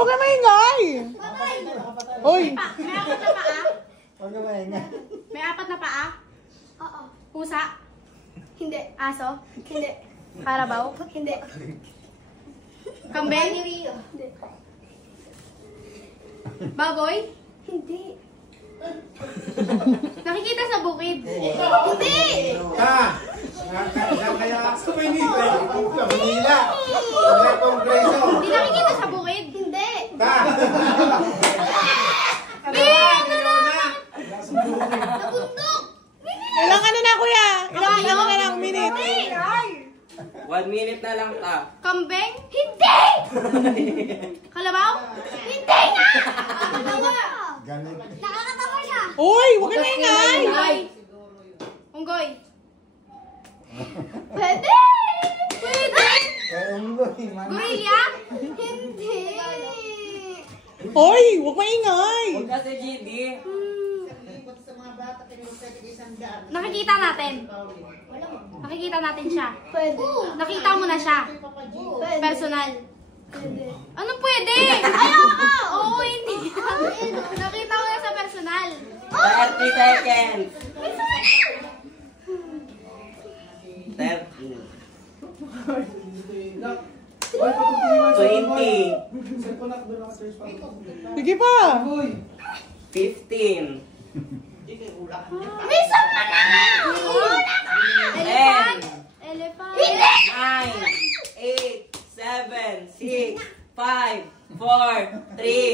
huwag ka maingay! Uy! May apat na paa? Huwag ka maingay. May apat na paa? Oo. Pusa? Hindi. Aso? Hindi. Karabaw? Hindi. Kambing? Hindi. Baboy? Hindi. Nakikita sa bukid? Hindi! Kaya sa Manila. Sa Manila. Sa Kongreso. Hindi nakikita sa bukid? Hindi. Sa bundok? Ilang ano na, kuya? Ilang ano na lang, minute? 1 minute na lang ta. Kambing? Hindi! Kalabaw? Hindi nga! Nakakatawa! Nakakatawa siya! Uy, huwag ka maingay! Unggoy? Unggoy? Pwede! Pwede! Gorilla? Hindi! Uy, huwag maingay! Huwag kasi GD. Nakikita natin. Nakikita natin siya. Pwede. Nakita mo na siya. Personal. Pwede. Ano pwede? Ay, oo, hindi. Nakita mo na sa personal. 30 seconds. 30. 20. Sige pa! 15. Bisa mo na! Una ka! Elephant? Elephant? Hindi! 9, 8, 7, 6, 5, 4, 3,